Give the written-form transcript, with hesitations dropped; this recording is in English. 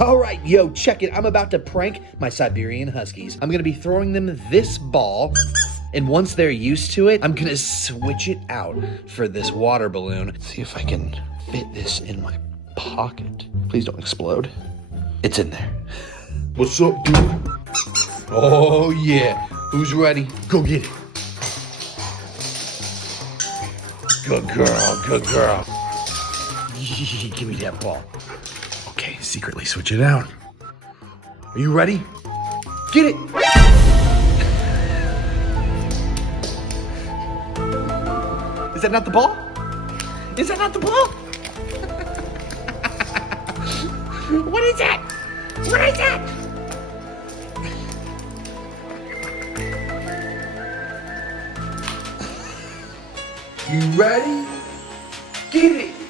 All right, yo, check it. I'm about to prank my Siberian Huskies. I'm gonna be throwing them this ball, and once they're used to it, I'm gonna switch it out for this water balloon. Let's see if I can fit this in my pocket. Please don't explode. It's in there. What's up, dude? Oh, yeah. Who's ready? Go get it. Good girl, good girl. Give me that ball. Okay, secretly switch it out. Are you ready? Get it! Is that not the ball? Is that not the ball? What is that? What is that? You ready? Get it!